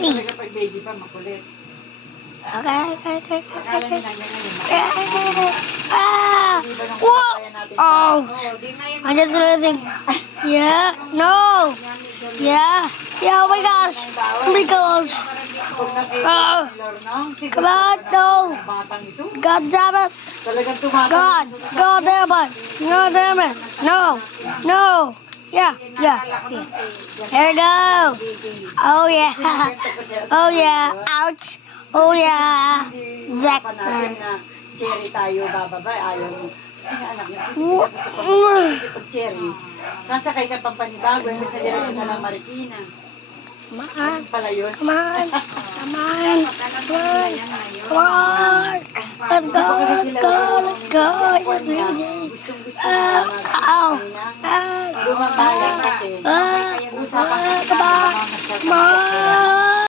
Talaga pag baby pa, makulit. Okay. Akala nila ganyan. Ah! Di ba nung Whoa! kaya natin Oh! I just realizing. Yeah. No. Yeah. Yeah. Oh my gosh. Oh my gosh. Kung nakita Ah! ni Lorna, Come on. No. batang ito, God damn it. talagang tumatang. God. God damn it. God damn it. No. No. Yeah. Yeah. Here we go. Oh yeah. Oh yeah. Ouch. Oh yeah. Zector. Zector. Na cherry tayo bababa, ayaw mo. Kasi nga anak niya, hindi sa pag cherry. Sasakay ka pang panibago, imbes na diretso na lang Marikina. Come on. Pala yun. Come on. Come on. Come on. Come on. Let's go. Let's go. Let's go. Yes, baby. Gustong-gusto Ow. Lumang bayan kasi. Ah. Usapan kasi Come on. namin Come on.